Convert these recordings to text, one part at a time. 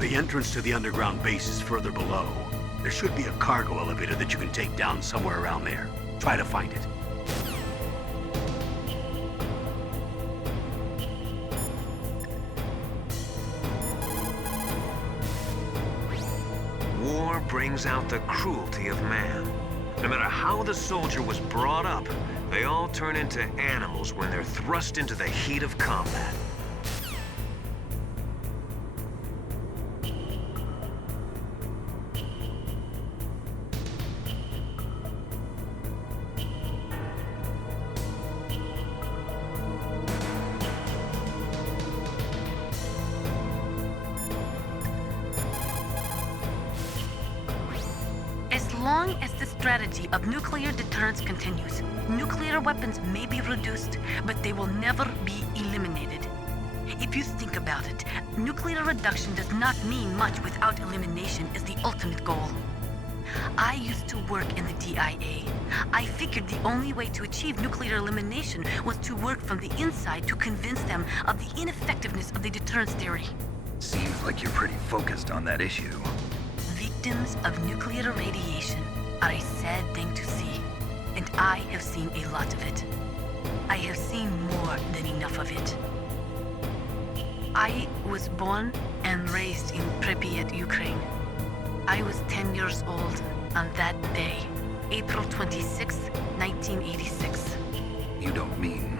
The entrance to the underground base is further below. There should be a cargo elevator that you can take down somewhere around there. Try to find it. War brings out the cruelty of man. No matter how the soldier was brought up, they all turn into animals when they're thrust into the heat of combat. As long as the strategy of nuclear deterrence continues, nuclear weapons may be reduced, but they will never be eliminated. If you think about it, nuclear reduction does not mean much without elimination as the ultimate goal. I used to work in the DIA. I figured the only way to achieve nuclear elimination was to work from the inside to convince them of the ineffectiveness of the deterrence theory. Seems like you're pretty focused on that issue. Victims of nuclear radiation are a sad thing to see, and I have seen a lot of it. I have seen more than enough of it. I was born and raised in Pripyat, Ukraine. I was 10 years old on that day, April 26, 1986. You don't mean...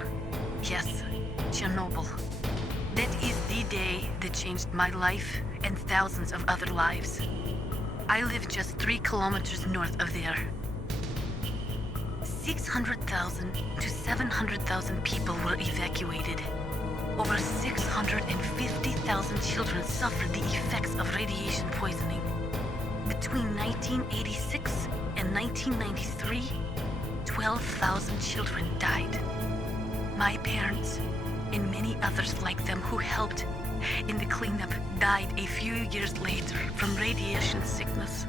Yes, Chernobyl. That is the day that changed my life and thousands of other lives. I live just 3 kilometers north of there. 600,000 to 700,000 people were evacuated. Over 650,000 children suffered the effects of radiation poisoning. Between 1986 and 1993, 12,000 children died. My parents, and many others like them who helped in the cleanup, died a few years later from radiation sickness.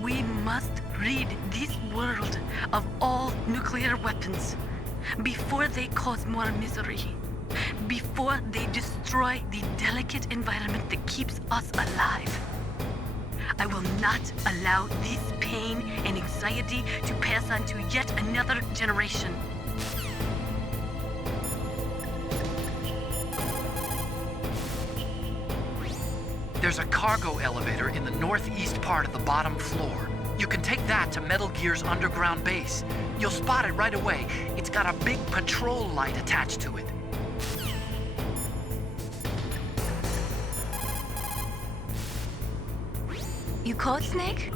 We must rid this world of all nuclear weapons before they cause more misery, before they destroy the delicate environment that keeps us alive. I will not allow this pain and anxiety to pass on to yet another generation. There's a cargo elevator in the northeast part of the bottom floor. You can take that to Metal Gear's underground base. You'll spot it right away. It's got a big patrol light attached to it. You caught Snake?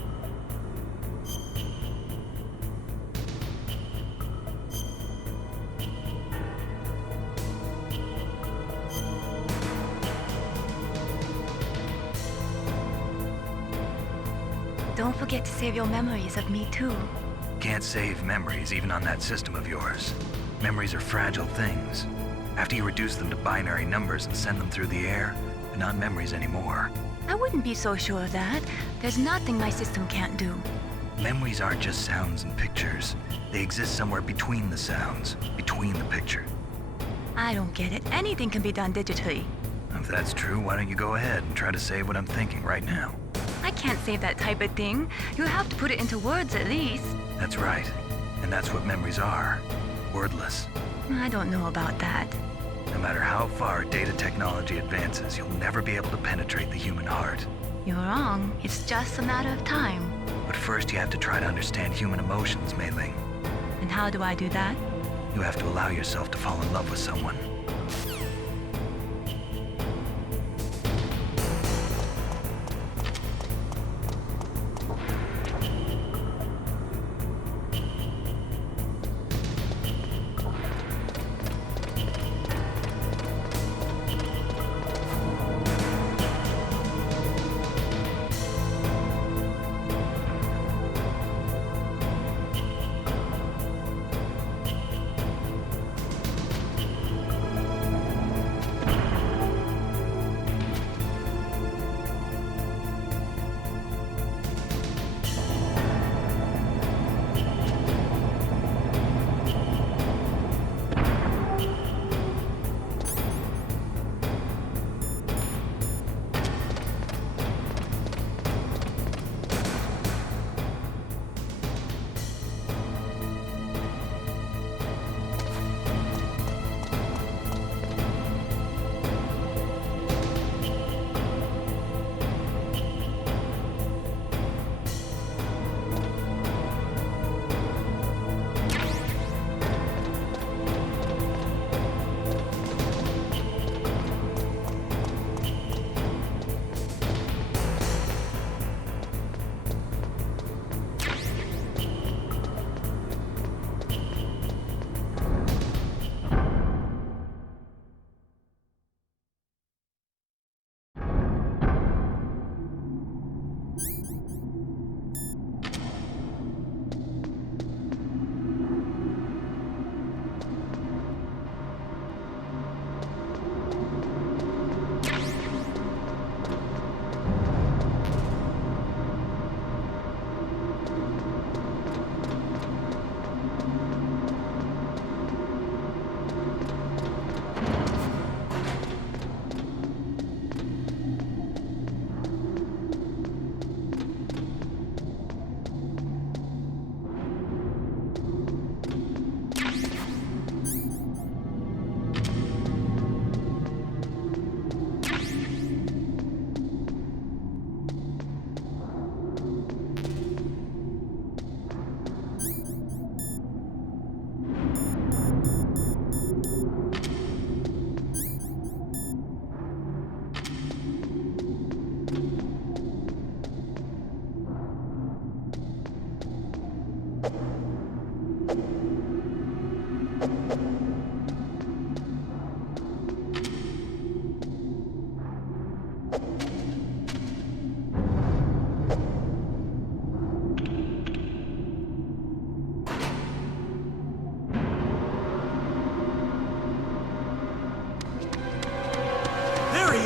Don't forget to save your memories of me too. Can't save memories even on that system of yours. Memories are fragile things. After you reduce them to binary numbers and send them through the air, they're not memories anymore. I wouldn't be so sure of that. There's nothing my system can't do. Memories aren't just sounds and pictures. They exist somewhere between the sounds, between the picture. I don't get it. Anything can be done digitally. If that's true, why don't you go ahead and try to say what I'm thinking right now? I can't save that type of thing. You have to put it into words at least. That's right. And that's what memories are. Wordless. I don't know about that. No matter how far data technology advances, you'll never be able to penetrate the human heart. You're wrong. It's just a matter of time. But first you have to try to understand human emotions, Mei Ling. And how do I do that? You have to allow yourself to fall in love with someone.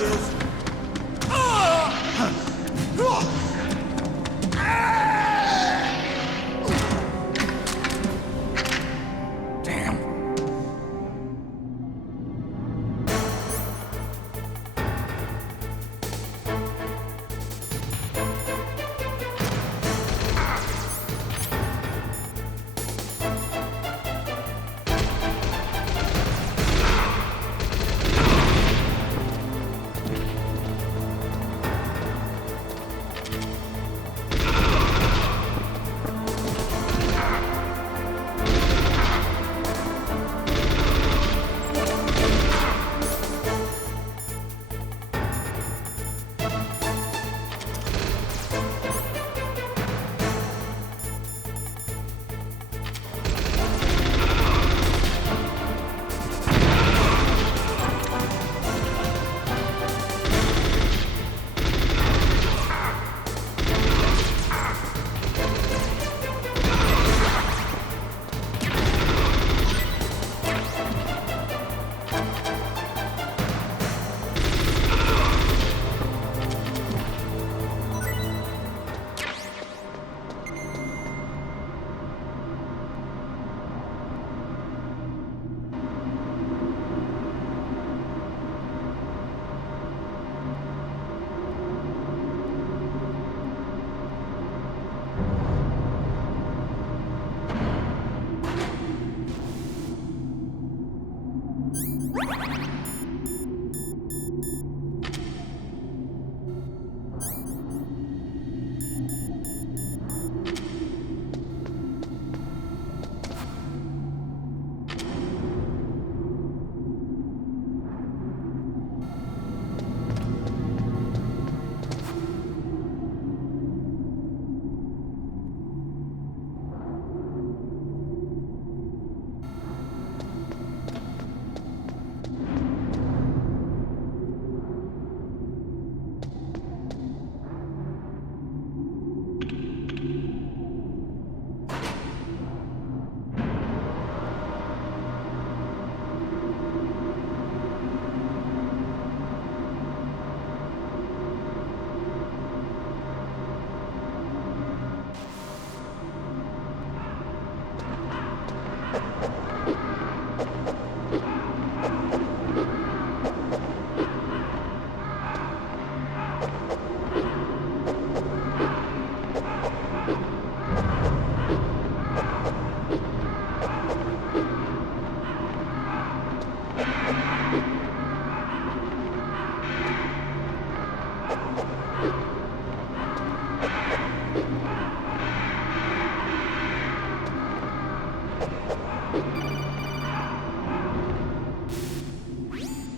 is! Damn.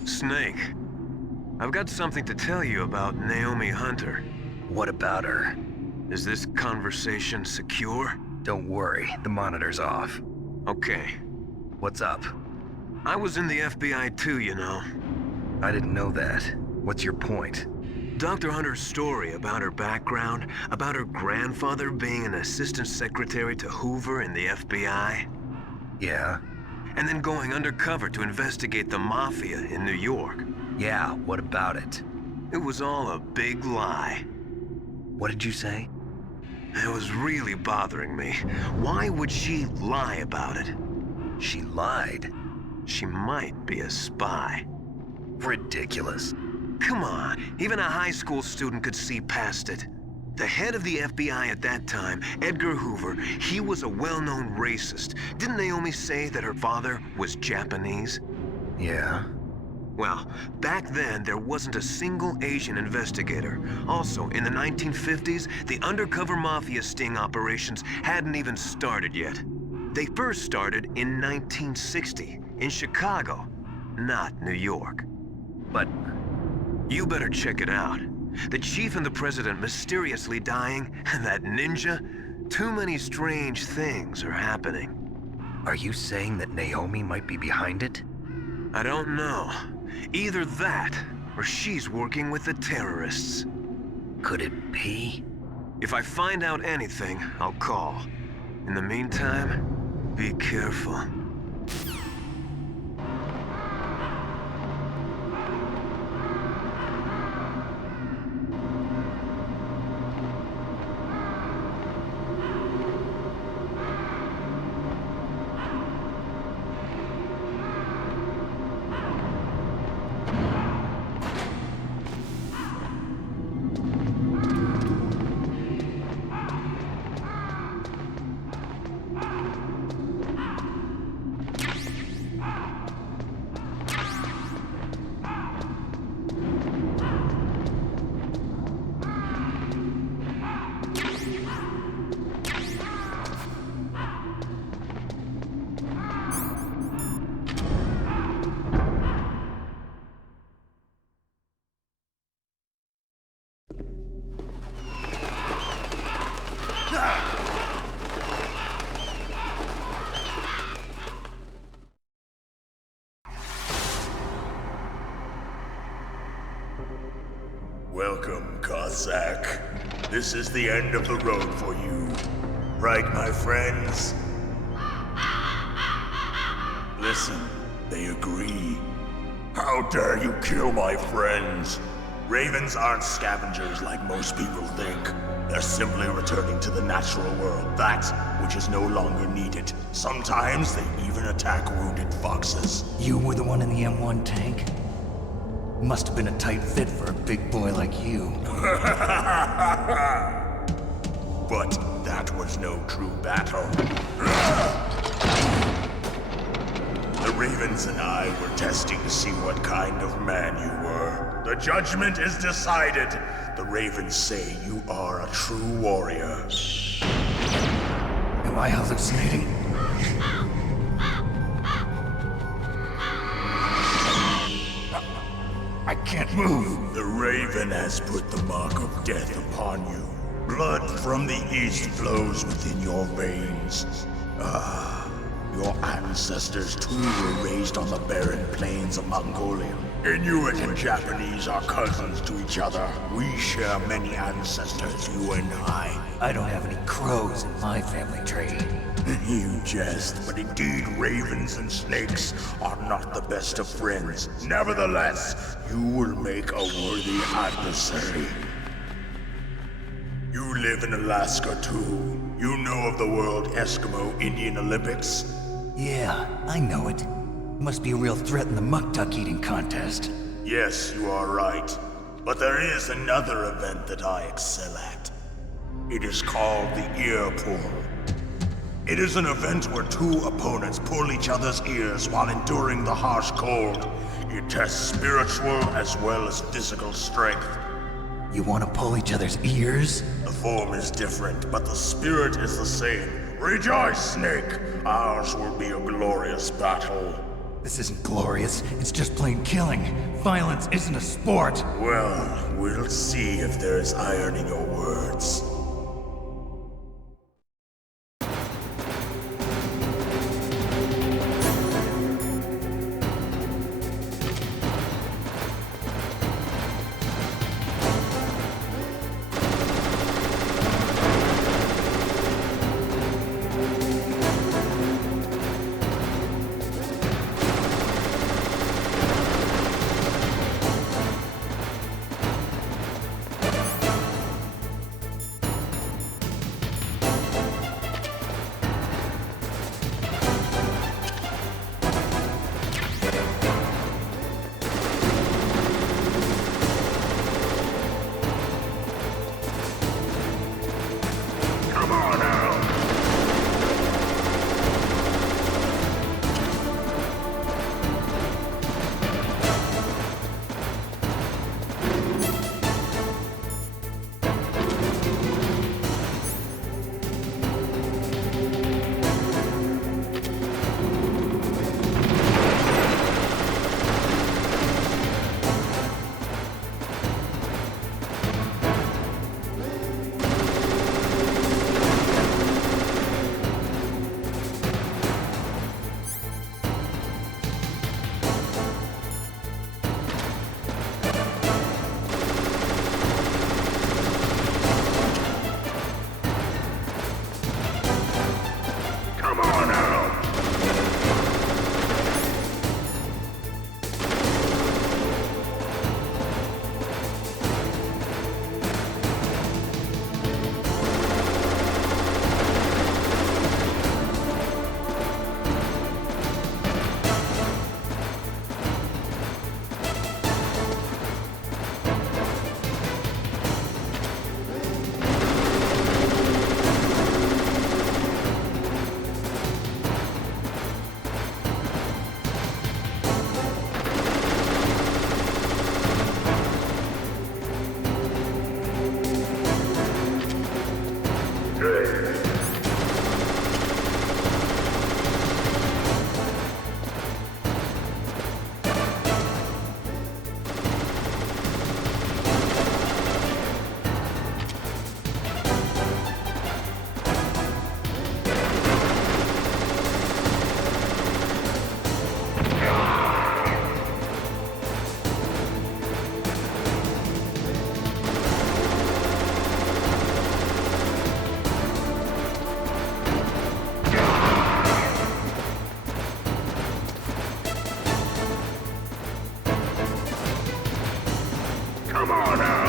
Snake, I've got something to tell you about Naomi Hunter. What about her? Is this conversation secure? Don't worry, the monitor's off. Okay. What's up? I was in the FBI too, you know. I didn't know that. What's your point? Dr. Hunter's story about her background, about her grandfather being an assistant secretary to Hoover in the FBI, Yeah? and then going undercover to investigate the Mafia in New York. Yeah, what about it? It was all a big lie. What did you say? It was really bothering me. Why would she lie about it? She lied. She might be a spy. Ridiculous. Come on, even a high school student could see past it. The head of the FBI at that time, Edgar Hoover, he was a well-known racist. Didn't Naomi say that her father was Japanese? Yeah? Well, back then, there wasn't a single Asian investigator. Also, in the 1950s, the undercover mafia sting operations hadn't even started yet. They first started in 1960, in Chicago, not New York. But You better check it out. The chief and the president mysteriously dying, and that ninja? Too many strange things are happening. are you saying that Naomi might be behind it? I don't know. Either that, or she's working with the terrorists. Could it be? If I find out anything, I'll call. In the meantime, be careful. Welcome, Cossack. This is the end of the road for you. Right, my friends? Listen, they agree. How dare you kill my friends? Ravens aren't scavengers like most people think. They're simply returning to the natural world, that which is no longer needed. Sometimes they even attack wounded foxes. You were the one in the M1 tank? Must have been a tight fit for a big boy like you. But that was no true battle. The Ravens and I were testing to see what kind of man you were. The judgment is decided. The Ravens say you are a true warrior. Am I hallucinating? I can't move. The Raven has put the mark of death upon you. Blood from the east flows within your veins. Your ancestors too were raised on the barren plains of Mongolia. Inuit and Japanese are cousins to each other. We share many ancestors, you and I. I don't have any crows in my family tree. You jest, but indeed ravens and snakes are not the best of friends. Nevertheless, you will make a worthy adversary. You live in Alaska too. You know of the World Eskimo Indian Olympics? Yeah, I know it. Must be a real threat in the muck-duck eating contest. Yes, you are right. But there is another event that I excel at. It is called the ear pull. It is an event where two opponents pull each other's ears while enduring the harsh cold. It tests spiritual as well as physical strength. You want to pull each other's ears? The form is different, but the spirit is the same. Rejoice, Snake! Ours will be a glorious battle. This isn't glorious. It's just plain killing. Violence isn't a sport. Well, we'll see if there is iron in your words. Come on out!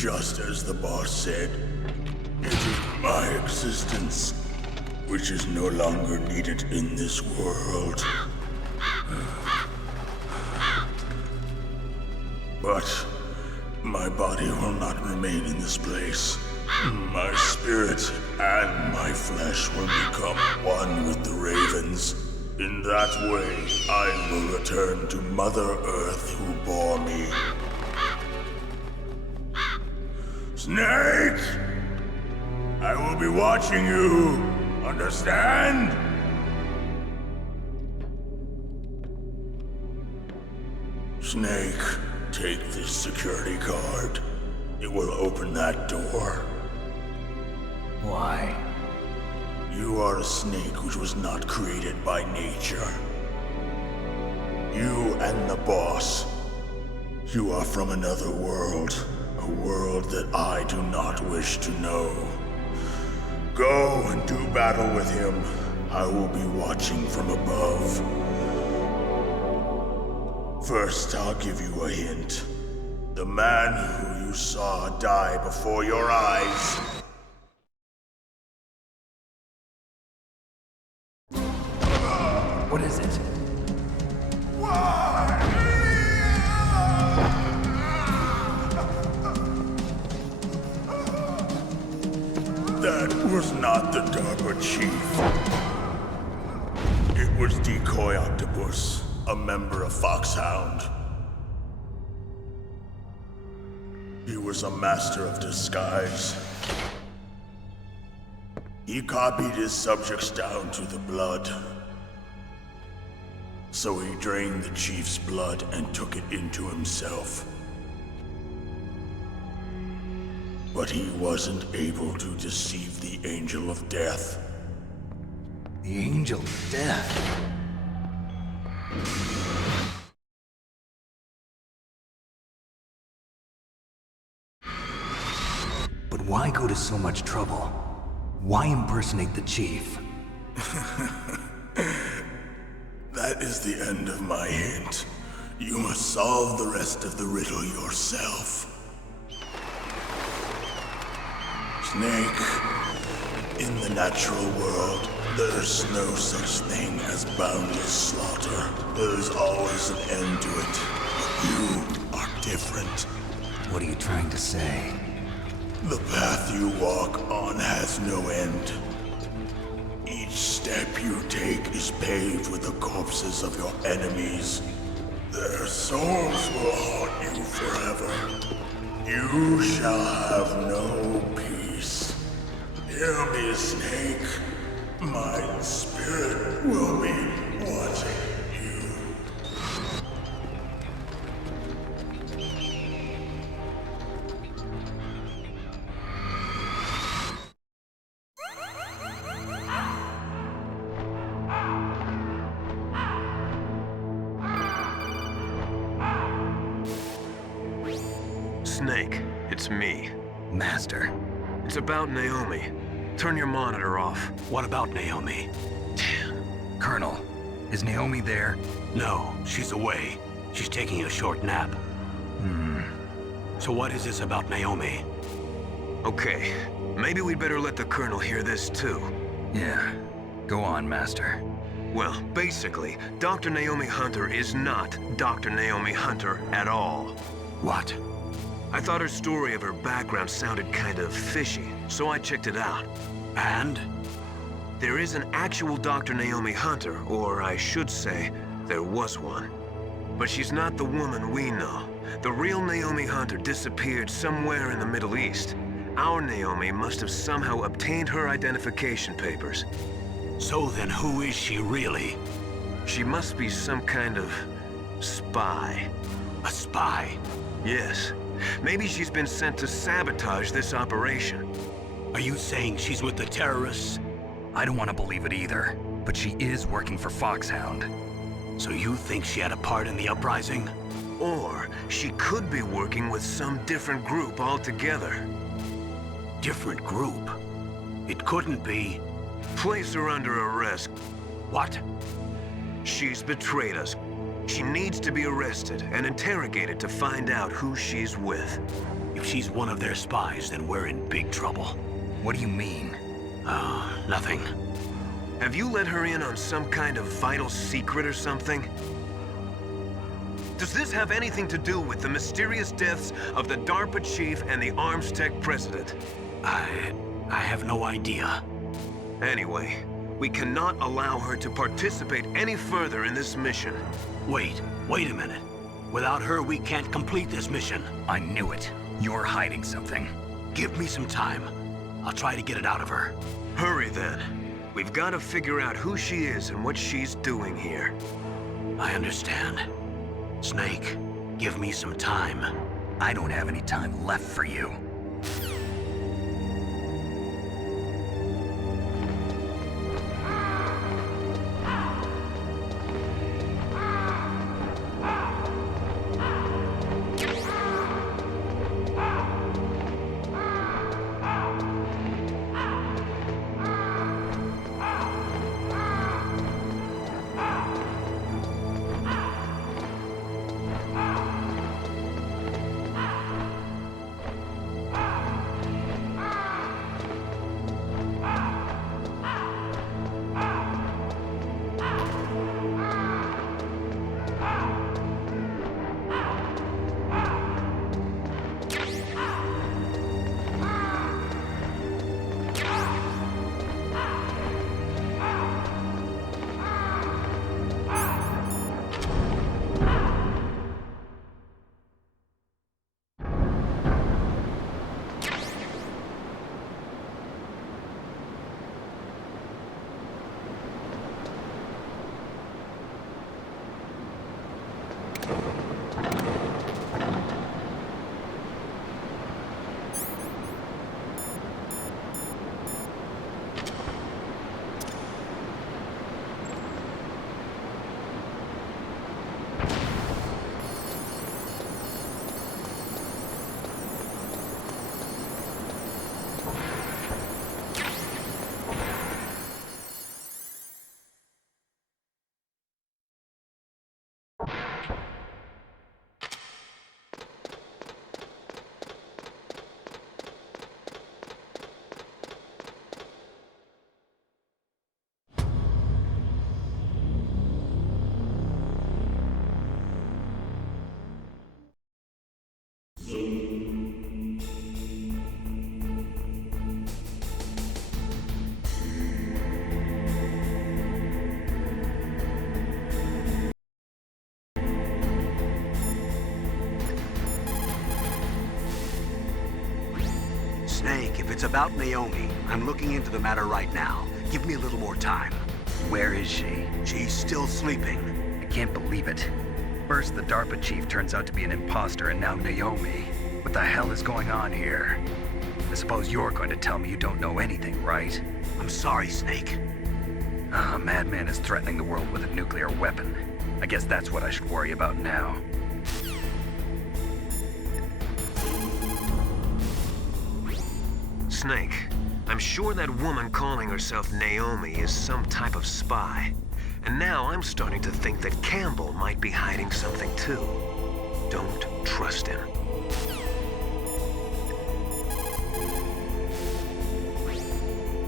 Just as the boss said, it is my existence which is no longer needed in this world. But my body will not remain in this place. My spirit and my flesh will become one with the ravens. In that way, I will return to Mother Earth who bore me. Snake! I will be watching you. Understand? Snake, take this security card. It will open that door. Why? You are a snake which was not created by nature. You and the boss. You are from another world. A world that I do not wish to know. Go and do battle with him. I will be watching from above. First, I'll give you a hint. The man who you saw die before your eyes. What is it? That was not the DARPA chief. It was Decoy Octopus, a member of Foxhound. He was a master of disguise. He copied his subjects down to the blood. So he drained the chief's blood and took it into himself. But he wasn't able to deceive the Angel of Death. The Angel of Death? But why go to so much trouble? Why impersonate the chief? That is the end of my hint. You must solve the rest of the riddle yourself. Snake, in the natural world, there's no such thing as boundless slaughter. There's always an end to it. But you are different. What are you trying to say? The path you walk on has no end. Each step you take is paved with the corpses of your enemies. Their souls will haunt you forever. You shall have no peace. Hear me, Snake. My spirit will be watching you. Snake, it's me. Master. It's about Naomi. Turn your monitor off. What about Naomi? Colonel, is Naomi there? No, she's away. She's taking a short nap. So what is this about Naomi? Okay, maybe we'd better let the Colonel hear this too. Yeah. Go on, Master. Well, basically, Dr. Naomi Hunter is not Dr. Naomi Hunter at all. What? I thought her story of her background sounded kind of fishy, so I checked it out. And? There is an actual Dr. Naomi Hunter, or I should say, there was one. But she's not the woman we know. The real Naomi Hunter disappeared somewhere in the Middle East. Our Naomi must have somehow obtained her identification papers. So then who is she really? She must be some kind of spy. A spy? Yes. Maybe she's been sent to sabotage this operation. Are you saying she's with the terrorists? I don't want to believe it either, but she is working for Foxhound. So you think she had a part in the uprising? Or she could be working with some different group altogether. Different group? It couldn't be. Place her under arrest. What? She's betrayed us. She needs to be arrested and interrogated to find out who she's with. If she's one of their spies, then we're in big trouble. What do you mean? Nothing. Have you let her in on some kind of vital secret or something? Does this have anything to do with the mysterious deaths of the DARPA chief and the Arms Tech president? I have no idea. Anyway, we cannot allow her to participate any further in this mission. Wait a minute. Without her, we can't complete this mission. I knew it. You're hiding something. Give me some time. I'll try to get it out of her. Hurry then. We've got to figure out who she is and what she's doing here. I understand. Snake, give me some time. I don't have any time left for you. Snake, if it's about Naomi, I'm looking into the matter right now. Give me a little more time. Where is she? She's still sleeping. I can't believe it. First, the DARPA chief turns out to be an imposter, and now Naomi. What the hell is going on here? I suppose you're going to tell me you don't know anything, right? I'm sorry, Snake. A madman is threatening the world with a nuclear weapon. I guess that's what I should worry about now. Snake, I'm sure that woman calling herself Naomi is some type of spy. And now I'm starting to think that Campbell might be hiding something too. Don't trust him.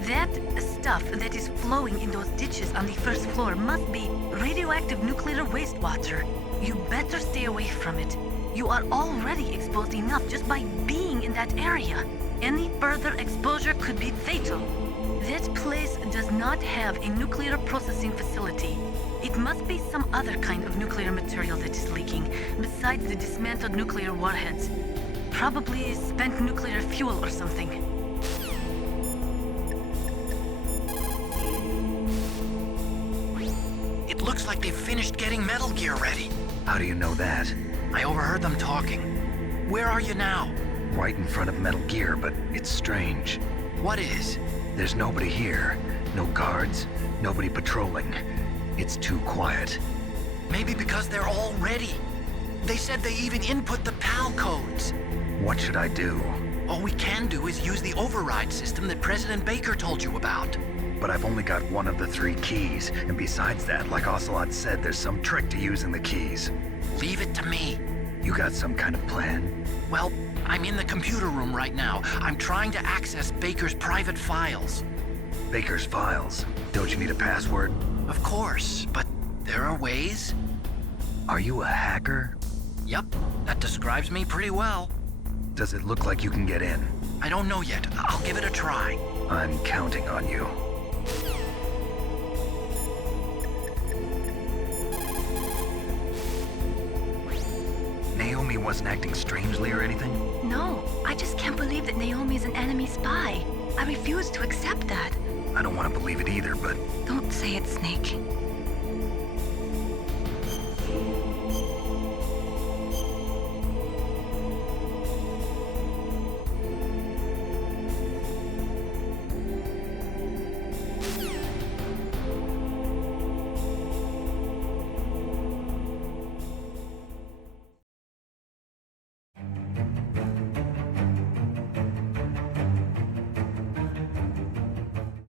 That stuff that is flowing in those ditches on the first floor must be radioactive nuclear wastewater. You better stay away from it. You are already exposed enough just by being in that area. Any further exposure could be fatal. That place does not have a nuclear processing facility. It must be some other kind of nuclear material that is leaking, besides the dismantled nuclear warheads. Probably spent nuclear fuel or something. It looks like they've finished getting Metal Gear ready. How do you know that? I overheard them talking. Where are you now? Right in front of Metal Gear, but it's strange. What is? There's nobody here. No guards, nobody patrolling. It's too quiet. Maybe because they're all ready. They said they even input the PAL codes. What should I do? All we can do is use the override system that President Baker told you about. But I've only got one of the 3 keys, and besides that, like Ocelot said, there's some trick to using the keys. Leave it to me. You got some kind of plan? Well, I'm in the computer room right now. I'm trying to access Baker's private files. Baker's files. Don't you need a password? Of course, but there are ways. Are you a hacker? Yep, that describes me pretty well. Does it look like you can get in? I don't know yet. I'll give it a try. I'm counting on you. Naomi wasn't acting strangely or anything? No, I just can't believe that Naomi is an enemy spy. I refuse to accept that. I don't want to believe it either, but Don't say it, Snake.